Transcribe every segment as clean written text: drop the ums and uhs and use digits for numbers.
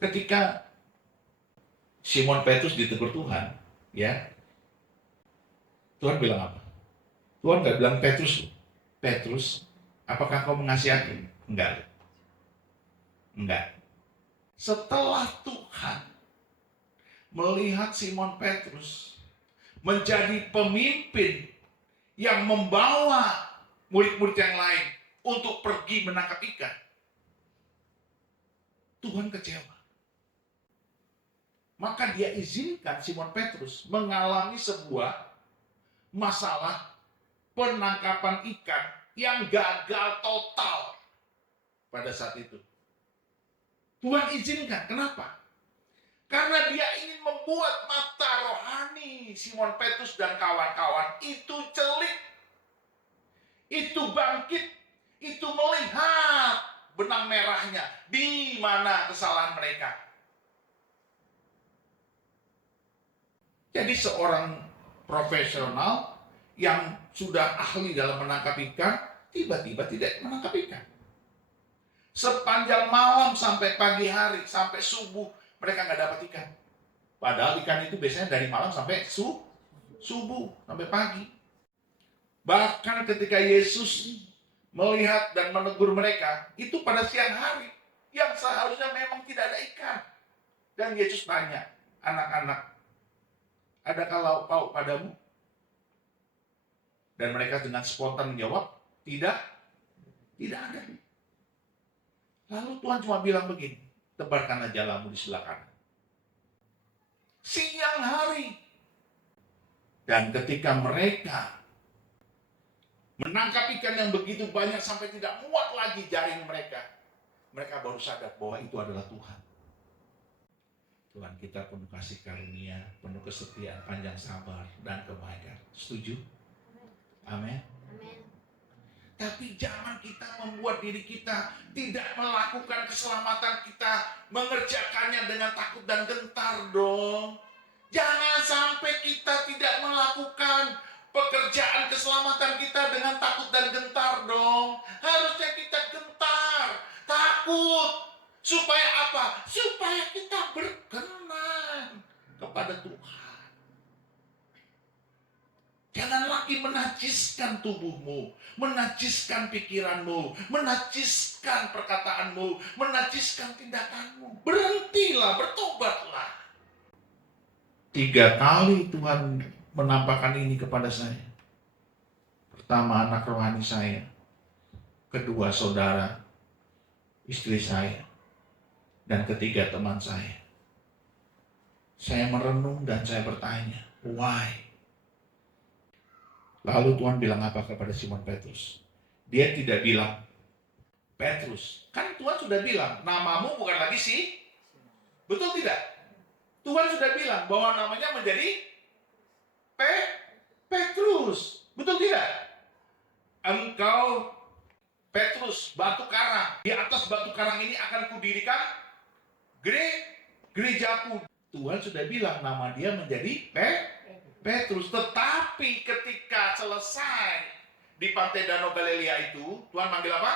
Ketika Simon Petrus ditegur Tuhan, ya, Tuhan bilang apa? Tuhan nggak bilang Petrus, apakah kau mengasihi aku? Enggak. Setelah Tuhan melihat Simon Petrus menjadi pemimpin yang membawa murid-murid yang lain untuk pergi menangkap ikan, Tuhan kecewa. Maka dia izinkan Simon Petrus mengalami sebuah masalah penangkapan ikan yang gagal total pada saat itu. Tuhan izinkan, kenapa? Karena dia ingin membuat mata rohani Simon Petrus dan kawan-kawan itu celik, itu bangkit, itu melihat benang merahnya, di mana kesalahan mereka. Jadi seorang profesional yang sudah ahli dalam menangkap ikan, tiba-tiba tidak menangkap ikan. Sepanjang malam sampai pagi hari, sampai subuh, mereka nggak dapat ikan. Padahal ikan itu biasanya dari malam sampai subuh, sampai pagi. Bahkan ketika Yesus melihat dan menegur mereka, itu pada siang hari, yang seharusnya memang tidak ada ikan. Dan Yesus tanya, anak-anak, adakah lauk pauk padamu? Dan mereka dengan spontan menjawab, tidak ada. Lalu Tuhan cuma bilang begini, tebarkanlah jalamu di sebelah kanan. Siang hari. Dan ketika mereka menangkap ikan yang begitu banyak sampai tidak muat lagi jaring mereka, mereka baru sadar bahwa itu adalah Tuhan. Tuhan kita penuh kasih karunia, penuh kesetiaan, panjang sabar, dan kebaikan. Setuju? Amin. Tapi jangan kita membuat diri kita tidak melakukan keselamatan kita, mengerjakannya dengan takut dan gentar dong. Jangan sampai kita tidak melakukan pekerjaan keselamatan kita dengan takut dan gentar dong. Harusnya kita gentar, takut. Supaya apa? Supaya kita berkenan kepada Tuhan. Jangan lagi menajiskan tubuhmu, menajiskan pikiranmu, menajiskan perkataanmu, menajiskan tindakanmu. Berhentilah, bertobatlah. 3 kali Tuhan menampakkan ini kepada saya. Pertama, anak rohani saya. Kedua, saudara, istri saya. Dan ketiga, teman saya. Saya merenung dan saya bertanya, why? Lalu Tuhan bilang apa kepada Simon Petrus? Dia tidak bilang, Petrus, kan Tuhan sudah bilang, namamu bukan lagi betul tidak? Tuhan sudah bilang bahwa namanya menjadi Petrus, betul tidak? Engkau Petrus, batu karang. Di atas batu karang ini akan kudirikan gerejaku. Tuhan sudah bilang nama dia menjadi Petrus. Tetapi ketika selesai di pantai Danau Galilea itu, Tuhan manggil apa?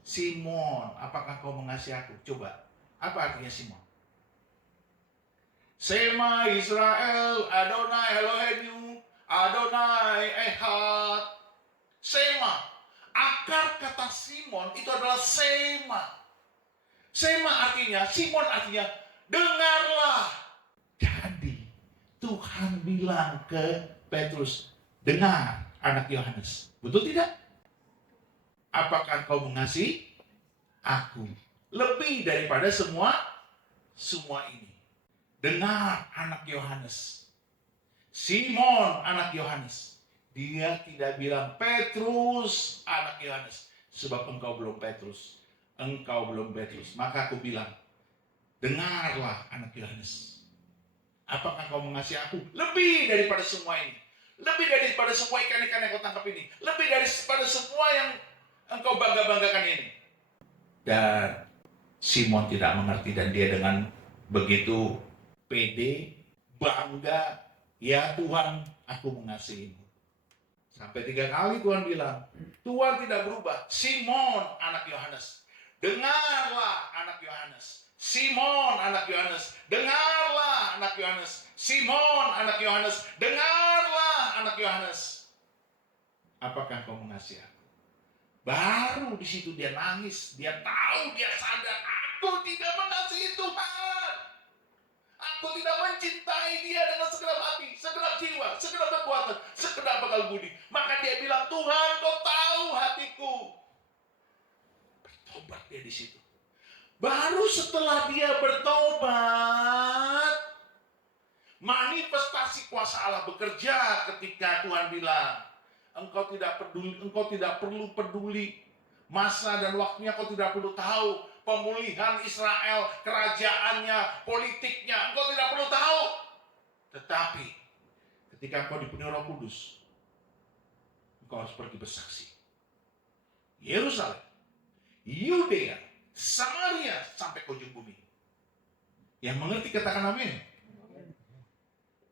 Simon, apakah kau mengasihi aku? Coba, apa artinya Simon? Shema Israel, Adonai Elohenu, Adonai Echad. Shema, akar kata Simon itu adalah Shema. Shema artinya, Simon artinya, dengarlah. Jadi, Tuhan bilang ke Petrus, dengar anak Yohanes. Betul tidak? Apakah kau mengasihi aku? Lebih daripada semua ini. Dengar anak Yohanes. Simon anak Yohanes. Dia tidak bilang Petrus anak Yohanes. Sebab engkau belum Petrus. Engkau belum Petrus. Maka aku bilang, dengarlah anak Yohanes. Apakah kau mengasihi aku? Lebih daripada semua ini. Lebih daripada semua ikan-ikan yang kau tangkap ini. Lebih daripada semua yang engkau bangga-banggakan ini. Dan Simon tidak mengerti dan dia dengan begitu pede, bangga, ya Tuhan, aku mengasihimu. Sampai 3 kali Tuhan bilang, Tuhan tidak berubah. Simon anak Yohanes, dengarlah anak Yohanes. Yohanes. Simon anak Yohanes, dengarlah anak Yohanes. Simon anak Yohanes, dengarlah anak Yohanes. Apakah kau mengasihi aku? Baru di situ dia nangis. Dia tahu, dia sadar, aku tidak mengasihi Tuhan. Aku tidak mencintai dia dengan segenap hati, segenap jiwa, segenap kekuatan, segenap akal budi. Maka dia bilang, Tuhan, kau tahu hatiku. Bertobat dia di situ. Baru setelah dia bertobat, manifestasi kuasa Allah bekerja ketika Tuhan bilang, engkau tidak perlu peduli masa dan waktunya, kau tidak perlu tahu pemulihan Israel, kerajaannya, politiknya, engkau tidak perlu tahu. Tetapi ketika engkau dipenuhi Roh Kudus, engkau harus pergi bersaksi. Yerusalem, Yudea, Samaria, sampai ke ujung bumi. Yang mengerti katakan amin.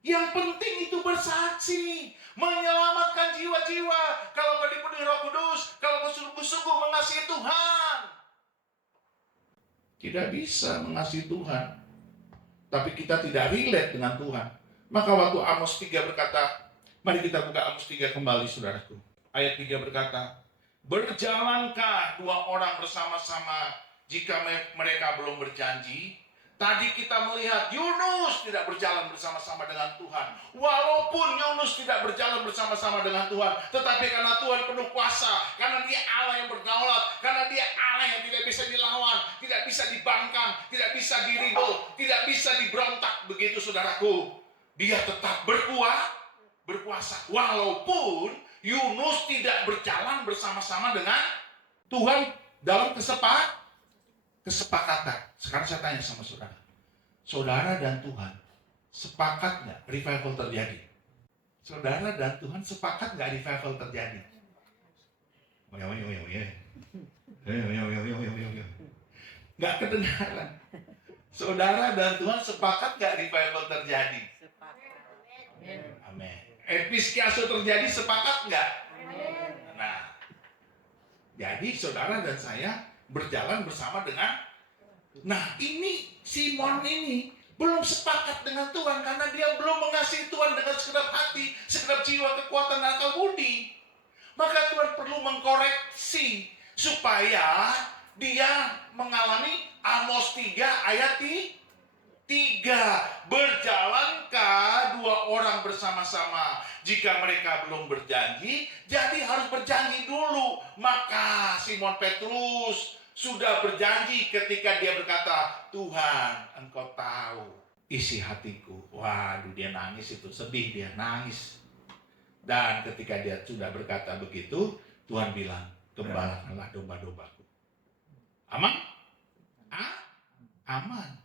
Yang penting itu bersaksi, menyelamatkan jiwa-jiwa. Kalau kau dipenuhi Roh Kudus, kalau kau sungguh-sungguh mengasihi Tuhan. Tidak bisa mengasihi Tuhan, tapi kita tidak relate dengan Tuhan. Maka waktu Amos 3 berkata, mari kita buka Amos 3 kembali saudaraku. Ayat 3 berkata, berjalankah dua orang bersama-sama jika mereka belum berjanji? Tadi kita melihat Yunus tidak berjalan bersama-sama dengan Tuhan. Walaupun Yunus tidak berjalan bersama-sama dengan Tuhan, tetapi karena Tuhan penuh kuasa, karena dia Allah yang berdaulat, karena dia Allah yang tidak bisa dilawan, tidak bisa dibangkang, tidak bisa diribut, tidak bisa diberontak. Begitu saudaraku, dia tetap berkuasa. Walaupun Yunus tidak berjalan bersama-sama dengan Tuhan dalam kesepakatan. Sekarang saya tanya sama saudara. Saudara dan Tuhan sepakat nggak revival terjadi? Saudara dan Tuhan sepakat nggak revival terjadi? Nggak kedengaran. Saudara dan Tuhan sepakat nggak revival terjadi? Amin. Episkiaso terjadi sepakat nggak? Nah, jadi saudara dan saya berjalan bersama dengan, nah ini Simon ini belum sepakat dengan Tuhan karena dia belum mengasihi Tuhan dengan segenap hati, segenap jiwa, kekuatan, dan akal budi. Maka Tuhan perlu mengkoreksi supaya dia mengalami Amos 3 ayat 3. Berjalankah dua orang bersama-sama jika mereka belum berjanji? Jadi harus berjanji dulu. Maka Simon Petrus sudah berjanji ketika dia berkata, Tuhan, engkau tahu isi hatiku. Waduh, dia nangis itu, sedih, dia nangis. Dan ketika dia sudah berkata begitu, Tuhan bilang, gembalakanlah domba-dombaku. Aman? Aman.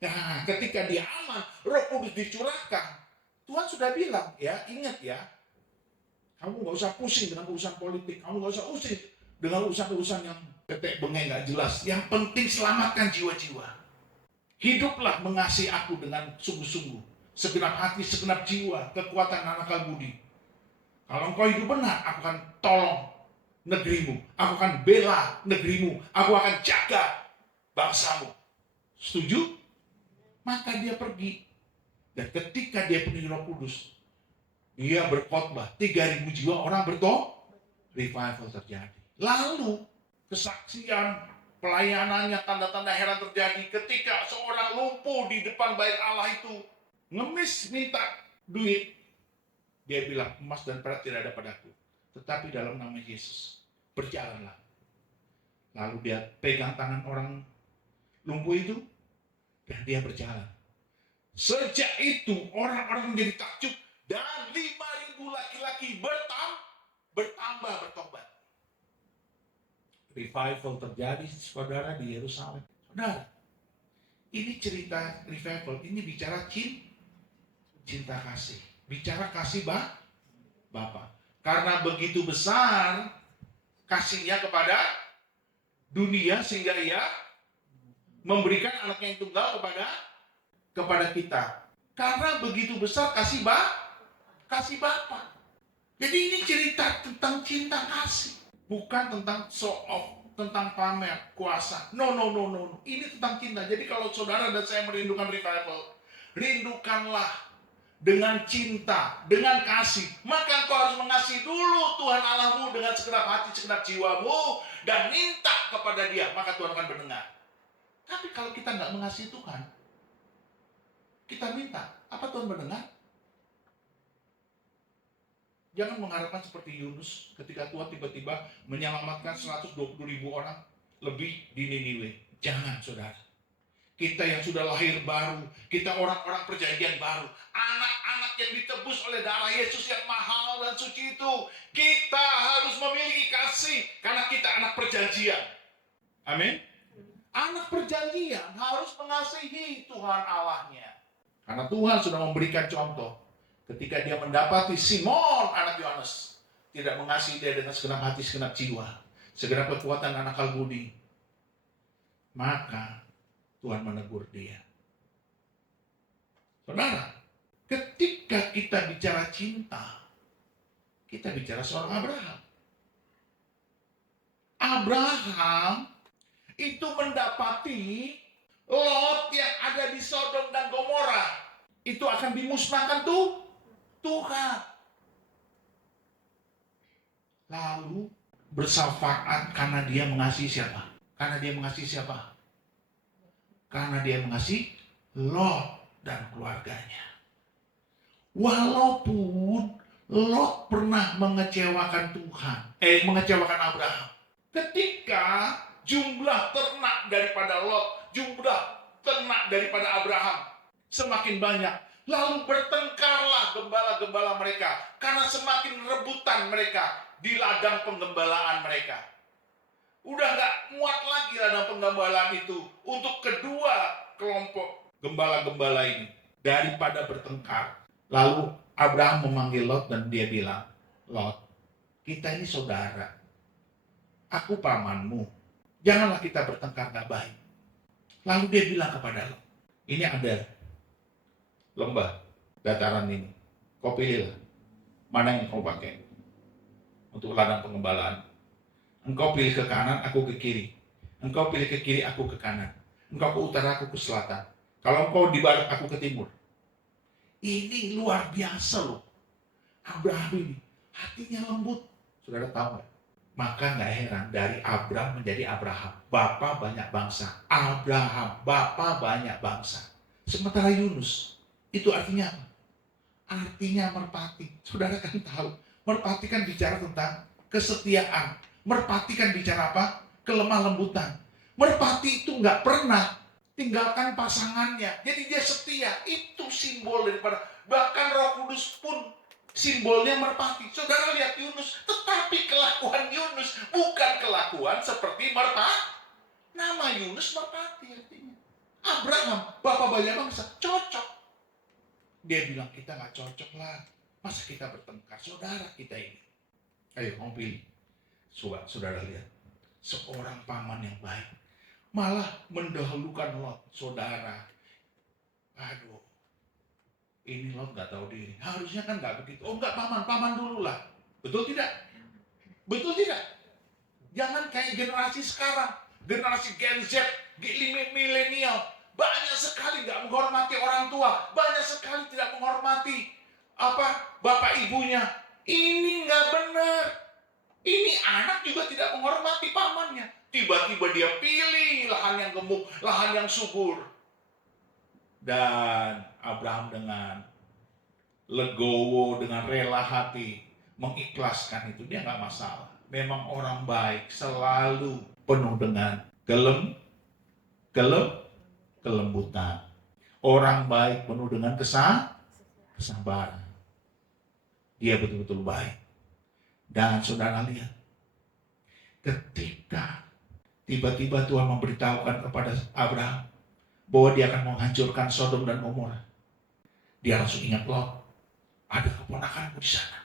Nah, ketika dia aman, Roh Kudus dicurahkan. Tuhan sudah bilang, ya, ingat ya, kamu nggak usah pusing dengan urusan politik, kamu nggak usah pusing dengan urusan-urusan yang tetek bengek nggak jelas. Yang penting selamatkan jiwa-jiwa. Hiduplah mengasihi aku dengan sungguh-sungguh, segenap hati, segenap jiwa, kekuatan dan akal budi. Kalau engkau hidup benar, aku akan tolong negerimu, aku akan bela negerimu, aku akan jaga bangsamu. Setuju? Maka dia pergi. Dan ketika dia penuh Roh Kudus, dia berkhotbah, 3.000 jiwa orang revival terjadi. Lalu kesaksian, pelayanannya, tanda-tanda heran terjadi ketika seorang lumpuh di depan bait Allah itu ngemis minta duit. Dia bilang, emas dan perak tidak ada padaku, tetapi dalam nama Yesus berjalanlah. Lalu dia pegang tangan orang lumpuh itu dan dia berjalan. Sejak itu orang-orang menjadi takjub dan 5.000 laki-laki bertambah bertobat. Revival terjadi saudara di Yerusalem. Saudara, ini cerita revival, ini bicara cinta kasih. Bicara kasih Bapa. Karena begitu besar kasihnya kepada dunia sehingga ia memberikan anaknya yang tunggal kepada kita. Karena begitu besar kasih Bapa. Jadi ini cerita tentang cinta kasih, bukan tentang show off. tentang pamer, kuasa. No. Ini tentang cinta. Jadi kalau saudara dan saya merindukan revival, rindukanlah dengan cinta, dengan kasih. Maka engkau harus mengasihi dulu Tuhan Allahmu dengan segenap hati, segenap jiwamu, dan minta kepada Dia, maka Tuhan akan mendengar. Tapi kalau kita nggak mengasihi Tuhan, kita minta, apa Tuhan mendengar? Jangan mengharapkan seperti Yunus ketika Tuhan tiba-tiba menyelamatkan 120.000 orang lebih di Niniwe. Jangan, saudara. Kita yang sudah lahir baru, kita orang-orang perjanjian baru, anak-anak yang ditebus oleh darah Yesus yang mahal dan suci itu, kita harus memiliki kasih karena kita anak perjanjian. Amin. Anak perjanjian harus mengasihi Tuhan Allahnya. Karena Tuhan sudah memberikan contoh. Ketika dia mendapati Simon anak Yohanes tidak mengasihi dia dengan segenap hati, segenap jiwa, segenap kekuatan dan akal budi, maka Tuhan menegur dia. Saudara, ketika kita bicara cinta, kita bicara soal Abraham. Abraham itu mendapati Lot yang ada di Sodom dan Gomora itu akan dimusnahkan Tuhan. Lalu bersafaat karena dia mengasihi siapa? Karena dia mengasihi siapa? Karena dia mengasihi Lot dan keluarganya. Walaupun Lot pernah mengecewakan Tuhan, mengecewakan Abraham. Ketika jumlah ternak daripada Lot, jumlah ternak daripada Abraham semakin banyak, lalu bertengkarlah gembala-gembala mereka karena semakin rebutan mereka di ladang penggembalaan mereka. Udah gak muat lagi ladang penggembalaan itu untuk kedua kelompok gembala-gembala ini. Daripada bertengkar, lalu Abraham memanggil Lot dan dia bilang, Lot, kita ini saudara, aku pamanmu, janganlah kita bertengkar gak baik. Lalu dia bilang kepada Lot, ini ada lembah dataran ini, kau pilihlah mana yang kau pakai untuk ladang pengembalaan. Engkau pilih ke kanan, aku ke kiri. Engkau pilih ke kiri, aku ke kanan. Engkau ke utara, aku ke selatan. Kalau engkau di barat, aku ke timur. Ini luar biasa loh. Abraham ini hatinya lembut. Saudara tahu nggak? Maka nggak heran dari Abraham menjadi Abraham, bapa banyak bangsa. Abraham, bapa banyak bangsa. Sementara Yunus, itu artinya apa? Artinya merpati. Saudara kan tahu, merpati kan bicara tentang kesetiaan. Merpati kan bicara apa? Kelemah lembutan. Merpati itu nggak pernah tinggalkan pasangannya. Jadi dia setia. Itu simbol daripada, bahkan Roh Kudus pun simbolnya merpati. Saudara lihat Yunus, tetapi kelakuan Yunus bukan kelakuan seperti merpati. Nama Yunus merpati artinya. Abraham, bapak banyak bangsa, cocok. Dia bilang kita nggak cocok lah. Masa kita bertengkar, saudara kita ini. Ayo mau pilih. Coba saudara lihat, seorang paman yang baik malah mendahulukan Lot, saudara. Aduh, ini Lot nggak tahu diri. Harusnya kan nggak begitu. Oh nggak, paman dulu lah. Betul tidak? Betul tidak? Jangan kayak generasi sekarang, generasi Gen Z, milenial, banyak sekali nggak menghormati orang tua, banyak sekali tidak menghormati bapak ibunya. Ini nggak benar. Ini anak juga tidak menghormati pamannya. Tiba-tiba dia pilih lahan yang gemuk, lahan yang subur. Dan Abraham dengan legowo, dengan rela hati mengikhlaskan itu, dia nggak masalah. Memang orang baik selalu penuh dengan kelembutan. Orang baik penuh dengan kesabaran. Dia betul-betul baik. Dan saudara lihat, ketika tiba-tiba Tuhan memberitahukan kepada Abraham bahwa dia akan menghancurkan Sodom dan Gomora, dia langsung ingat, Lot, ada keponakanku di sana.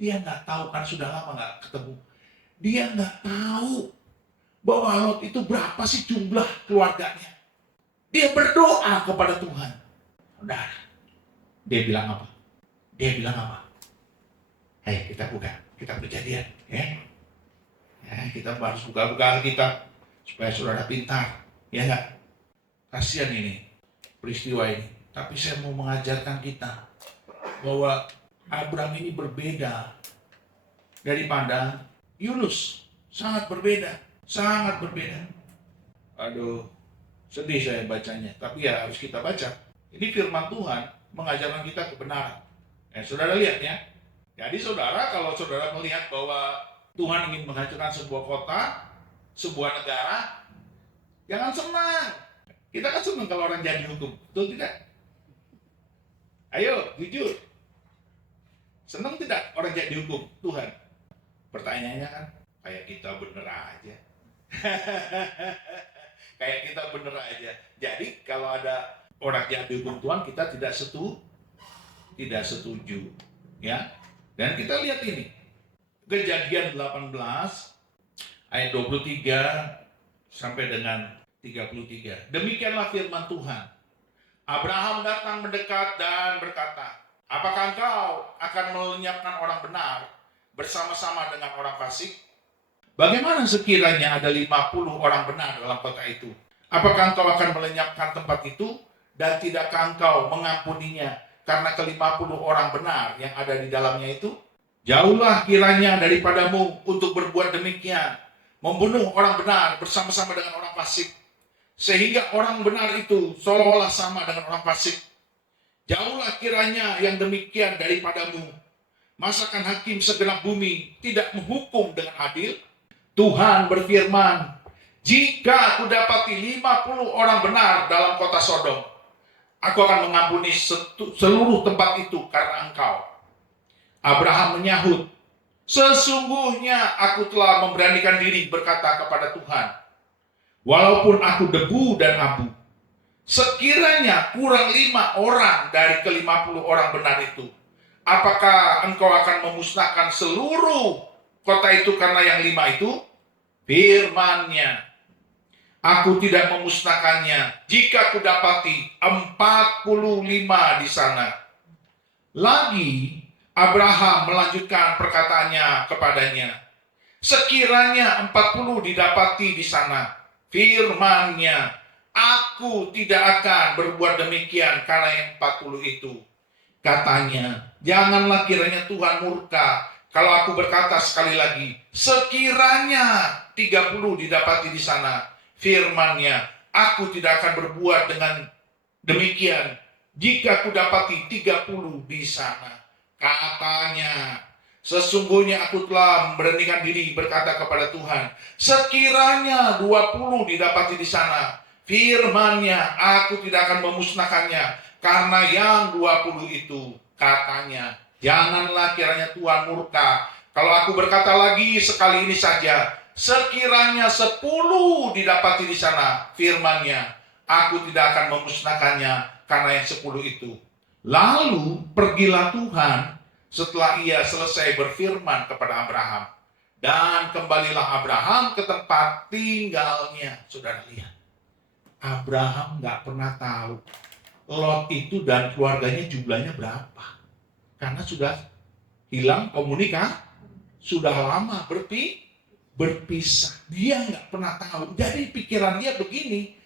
Dia nggak tahu, kan sudah lama nggak ketemu. Dia nggak tahu bahwa Lot itu berapa sih jumlah keluarganya. Dia berdoa kepada Tuhan. Saudara, dia bilang apa? Dia bilang apa? Ayo kita buka, kita berjadian, ya. Kita harus buka-buka kita supaya saudara pintar. Ya enggak? Kasihan ini peristiwa ini. Tapi saya mau mengajarkan kita bahwa Abraham ini berbeda daripada Yunus. Sangat berbeda. Sangat berbeda. Aduh, sedih saya bacanya. Tapi ya harus kita baca. Ini firman Tuhan mengajarkan kita kebenaran. Saudara lihat ya. Jadi saudara, kalau saudara melihat bahwa Tuhan ingin menghancurkan sebuah kota, sebuah negara, jangan senang. Kita kan senang kalau orang jadi hukum. Betul tidak? Ayo, jujur. Senang tidak orang jadi hukum Tuhan? Pertanyaannya kan, kayak kita bener aja. Kayak kita bener aja. Jadi kalau ada orang jadi hukum Tuhan, kita tidak setuju. Ya. Dan kita lihat ini. Kejadian 18 ayat 23 sampai dengan 33. Demikianlah firman Tuhan. Abraham datang mendekat dan berkata, apakah engkau akan melenyapkan orang benar bersama-sama dengan orang fasik? Bagaimana sekiranya ada 50 orang benar dalam kota itu? Apakah engkau akan melenyapkan tempat itu? Dan tidakkah engkau mengampuninya karena ke-50 orang benar yang ada di dalamnya itu? Jauhlah kiranya daripadamu untuk berbuat demikian, membunuh orang benar bersama-sama dengan orang fasik, sehingga orang benar itu seolah-olah sama dengan orang fasik. Jauhlah kiranya yang demikian daripadamu. Masakan hakim segenap bumi tidak menghukum dengan adil? Tuhan berfirman, jika aku dapati 50 orang benar dalam kota Sodom, aku akan mengampuni seluruh tempat itu karena engkau. Abraham menyahut, sesungguhnya aku telah memberanikan diri berkata kepada Tuhan, walaupun aku debu dan abu, sekiranya kurang 5 orang dari ke-50 orang benar itu, apakah engkau akan memusnahkan seluruh kota itu karena yang 5 itu? Firman-Nya, aku tidak memusnahkannya jika aku dapati 45 di sana. Lagi Abraham melanjutkan perkataannya kepadanya, sekiranya 40 didapati di sana, firman-Nya, aku tidak akan berbuat demikian karena yang 40 itu. Katanya, janganlah kiranya Tuhan murka kalau aku berkata sekali lagi, sekiranya 30 didapati di sana, firman-Nya, aku tidak akan berbuat dengan demikian jika aku dapati 30 di sana. Katanya, sesungguhnya aku telah memberanikan diri berkata kepada Tuhan, sekiranya 20 didapati di sana, firman-Nya, aku tidak akan memusnahkannya karena yang 20 itu. Katanya, janganlah kiranya Tuhan murka kalau aku berkata lagi sekali ini saja, sekiranya 10 didapati di sana, firman-Nya, aku tidak akan memusnahkannya karena yang 10 itu. Lalu pergilah Tuhan setelah ia selesai berfirman kepada Abraham. Dan kembalilah Abraham ke tempat tinggalnya. Saudara lihat, Abraham gak pernah tahu Lot itu dan keluarganya jumlahnya berapa. Karena sudah hilang komunikasi, sudah lama berpisah. Dia gak pernah tahu. Jadi pikiran dia begini,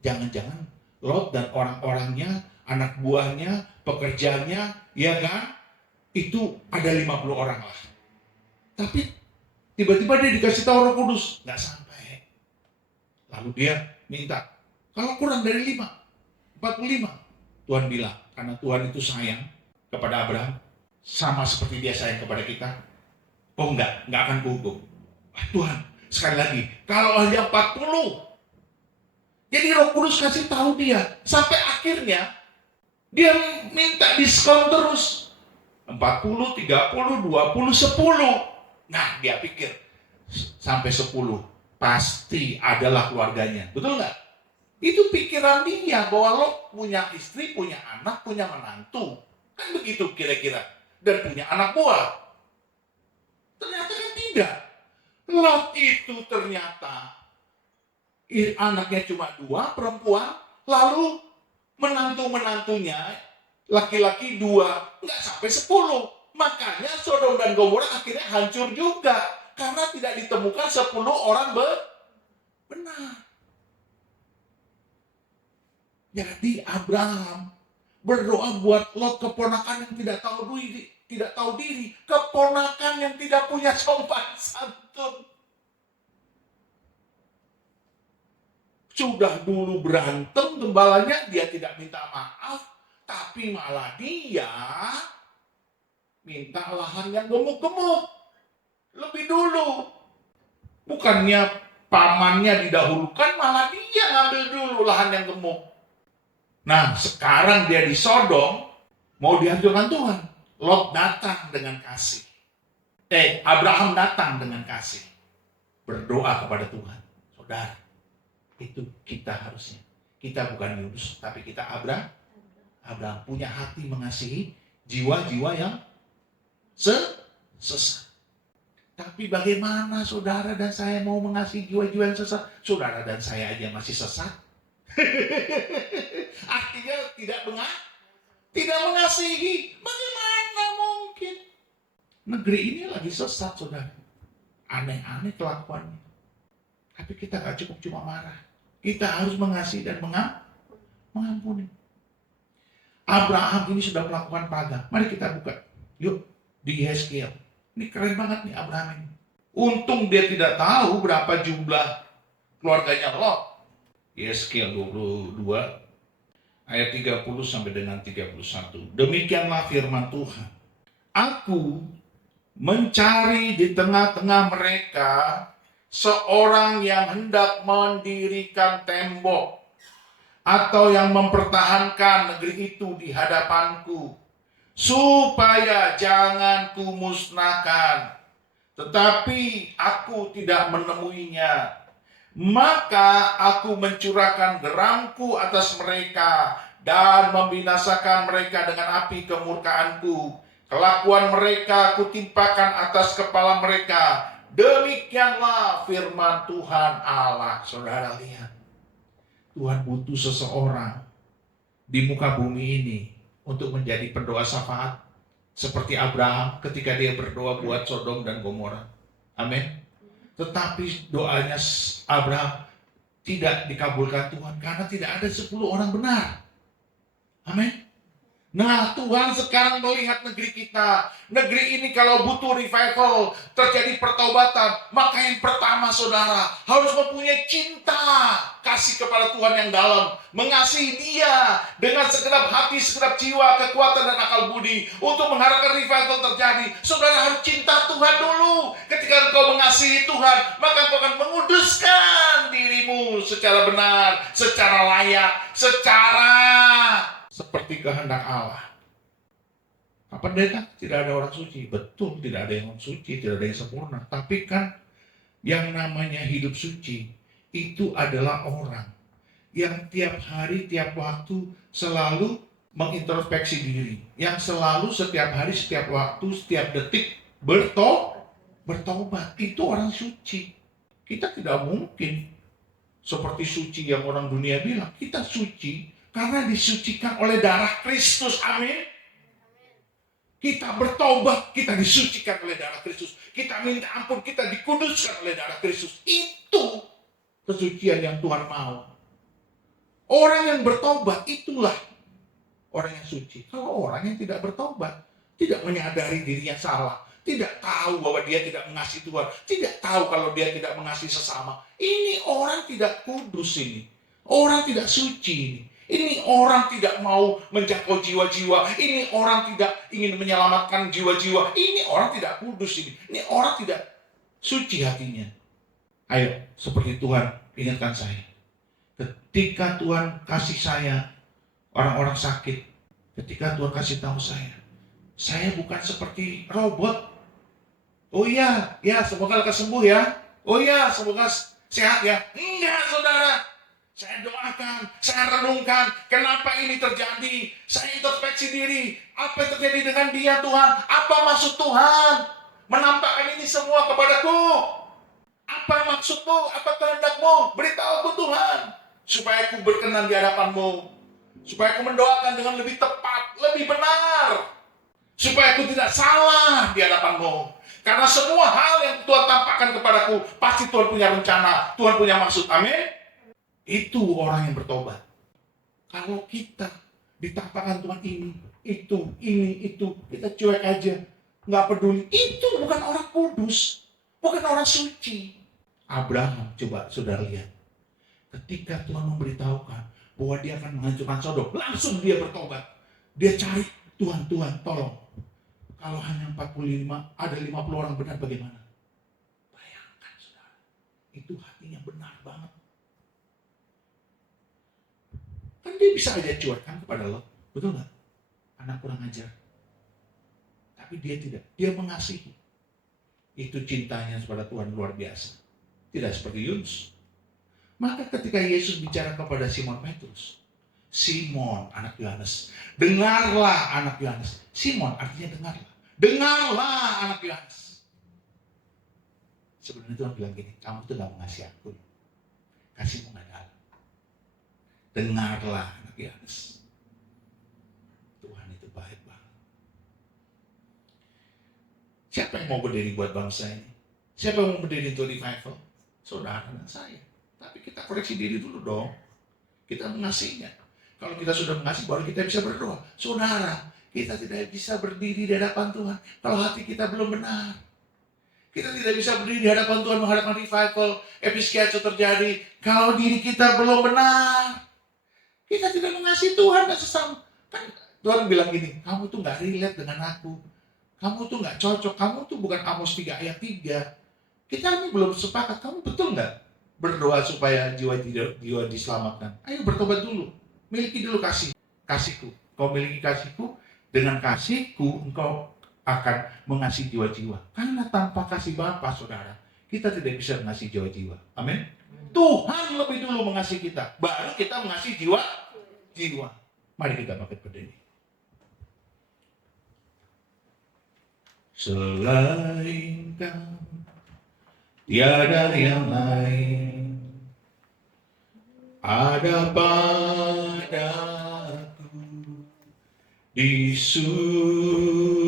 jangan-jangan Lot dan orang-orangnya, anak buahnya, pekerjaannya, ya kan? Itu ada 50 orang lah. Tapi tiba-tiba dia dikasih tahu Roh Kudus, nggak sampai. Lalu dia minta, kalau kurang dari 45. Tuhan bilang, karena Tuhan itu sayang kepada Abraham, sama seperti dia sayang kepada kita. Oh nggak akan kuhukum. Tuhan, sekali lagi, kalau hanya 40. Jadi Roh Kudus kasih tahu dia, sampai akhirnya dia minta diskon terus. 40, 30, 20, 10. Nah, dia pikir sampai 10 pasti adalah keluarganya. Betul nggak? Itu pikiran dia bahwa lo punya istri, punya anak, punya menantu. Kan begitu kira-kira. Dan punya anak buah. Ternyata kan tidak. Lot itu ternyata anaknya cuma 2 perempuan, lalu menantu-menantunya laki-laki 2, nggak sampai 10. Makanya Sodom dan Gomora akhirnya hancur juga. Karena tidak ditemukan 10 orang benar. Jadi Abraham berdoa buat Lot, keponakan yang tidak tahu diri, keponakan yang tidak punya sopan santun. Sudah dulu berantem gembalanya, dia tidak minta maaf, tapi malah dia minta lahan yang gemuk-gemuk lebih dulu. Bukannya pamannya didahulukan, malah dia ngambil dulu lahan yang gemuk. Nah, sekarang dia di Sodom, mau dihancurkan Tuhan. Lot datang dengan kasih. Abraham datang dengan kasih. Berdoa kepada Tuhan. Saudara, itu kita harusnya. Kita bukan Yunus, tapi kita Abraham punya hati mengasihi jiwa-jiwa yang sesat. Tapi bagaimana saudara dan saya mau mengasihi jiwa-jiwa yang sesat? Saudara dan saya aja masih sesat. Artinya tidak mengasihi. Bagaimana mungkin? Negeri ini lagi sesat, saudara. Aneh-aneh kelakuannya. Tapi kita gak cukup cuma marah. Kita harus mengasihi dan mengampuni. Abraham ini sudah melakukan paga. Mari kita buka. Yuk, di Yeskiel. Ini keren banget nih Abraham ini. Untung dia tidak tahu berapa jumlah keluarganya Lot. Yeskiel 22 ayat 30 sampai dengan 31. Demikianlah firman Tuhan. Aku mencari di tengah-tengah mereka seorang yang hendak mendirikan tembok atau yang mempertahankan negeri itu di hadapanku, supaya jangan kumusnahkan. Tetapi aku tidak menemuinya. Maka aku mencurahkan geramku atas mereka dan membinasakan mereka dengan api kemurkaanku. Kelakuan mereka aku timpakan atas kepala mereka. Demikianlah firman Tuhan Allah. Saudara lihat, Tuhan butuh seseorang di muka bumi ini untuk menjadi pendoa syafaat seperti Abraham ketika dia berdoa buat Sodom dan Gomora. Amin. Tetapi doanya Abraham tidak dikabulkan Tuhan karena tidak ada 10 orang benar. Amin. Nah, Tuhan sekarang melihat negeri kita. Negeri ini kalau butuh revival, terjadi pertobatan, maka yang pertama saudara harus mempunyai cinta, kasih kepada Tuhan yang dalam, mengasihi Dia dengan segenap hati, segenap jiwa, kekuatan dan akal budi. Untuk mengharapkan revival terjadi, saudara harus cinta Tuhan dulu. Ketika engkau mengasihi Tuhan, maka engkau akan menguduskan dirimu secara benar, secara layak, secara seperti kehendak Allah. Apa pendeta? Tidak ada orang suci. Betul, tidak ada yang suci, tidak ada yang sempurna. Tapi kan yang namanya hidup suci itu adalah orang yang tiap hari, tiap waktu selalu mengintrospeksi diri. Yang selalu setiap hari, setiap waktu, setiap detik bertobat. Itu orang suci. Kita tidak mungkin seperti suci yang orang dunia bilang. Kita suci karena disucikan oleh darah Kristus. Amin. Kita bertobat, kita disucikan oleh darah Kristus. Kita minta ampun, kita dikuduskan oleh darah Kristus. Itu kesucian yang Tuhan mau. Orang yang bertobat itulah orang yang suci. Kalau orang yang tidak bertobat, tidak menyadari dirinya salah, tidak tahu bahwa dia tidak mengasihi Tuhan, tidak tahu kalau dia tidak mengasihi sesama, ini orang tidak kudus ini. Orang tidak suci ini. Ini orang tidak mau menjangkau jiwa-jiwa. Ini orang tidak ingin menyelamatkan jiwa-jiwa. Ini orang tidak kudus ini. Ini orang tidak suci hatinya. Ayo, seperti Tuhan ingatkan saya. Ketika Tuhan kasih saya orang-orang sakit, ketika Tuhan kasih tahu saya bukan seperti robot. Oh iya, ya semoga lekas sembuh ya. Oh iya, semoga sehat ya. Enggak, saudara. Saya doakan, saya renungkan, kenapa ini terjadi? Saya introspeksi diri, apa yang terjadi dengan dia Tuhan? Apa maksud Tuhan menampakkan ini semua kepadaku? Apa maksudmu? Apa kehendakmu? Beritahu aku Tuhan, supaya aku berkenan di hadapanmu, supaya aku mendoakan dengan lebih tepat, lebih benar, supaya aku tidak salah di hadapanmu. Karena semua hal yang Tuhan tampakkan kepadaku, pasti Tuhan punya rencana, Tuhan punya maksud. Amin. Itu orang yang bertobat. Kalau kita ditampakkan Tuhan ini, itu, kita cuek aja, nggak peduli. Itu bukan orang kudus, bukan orang suci. Abraham, coba saudara lihat. Ketika Tuhan memberitahukan bahwa dia akan menghancurkan Sodom, langsung dia bertobat. Dia cari, Tuhan, tolong. Kalau hanya 45, ada 50 orang benar bagaimana? Bayangkan saudara, itu hatinya benar banget. Kan dia bisa aja cuekkan kepada lo, betul nggak? Anak kurang ajar. Tapi dia tidak, dia mengasihi. Itu cintanya kepada Tuhan luar biasa. Tidak seperti Yunus. Maka ketika Yesus bicara kepada Simon Petrus, Simon anak Yohanes, dengarlah anak Yohanes. Simon artinya dengarlah. Dengarlah anak Yohanes. Sebenarnya Tuhan bilang gini, kamu tuh gak mengasihi aku. Kasihmu gak dalam. Dengarlah anak Yohanes. Tuhan itu baik banget. Siapa yang mau berdiri buat bangsa ini? Siapa yang mau berdiri untuk revival? Saudara dan saya. Tapi kita koreksi diri dulu dong. Kita mengasihinya. Kalau kita sudah mengasihi, baru kita bisa berdoa. Saudara, kita tidak bisa berdiri di hadapan Tuhan kalau hati kita belum benar. Kita tidak bisa berdiri di hadapan Tuhan menghadapkan revival, episkiato terjadi kalau diri kita belum benar. Kita tidak mengasihi Tuhan dan sesama. Kan Tuhan bilang gini, kamu tuh gak relate dengan aku. Kamu tuh gak cocok. Kamu tuh bukan Amos 3 ayat 3. Kita ini belum sepakat. Kamu betul gak berdoa supaya jiwa diselamatkan? Ayo bertobat dulu. Miliki dulu kasihku. Kau miliki kasihku. Dengan kasihku engkau akan mengasihi jiwa-jiwa. Karena tanpa kasih Bapa, saudara, kita tidak bisa mengasihi jiwa-jiwa. Amin. Tuhan lebih dulu mengasihi kita, baru kita mengasihi jiwa. Mari kita bangkit berdiri. Selain Kau tiada yang lain ada padaku di surga.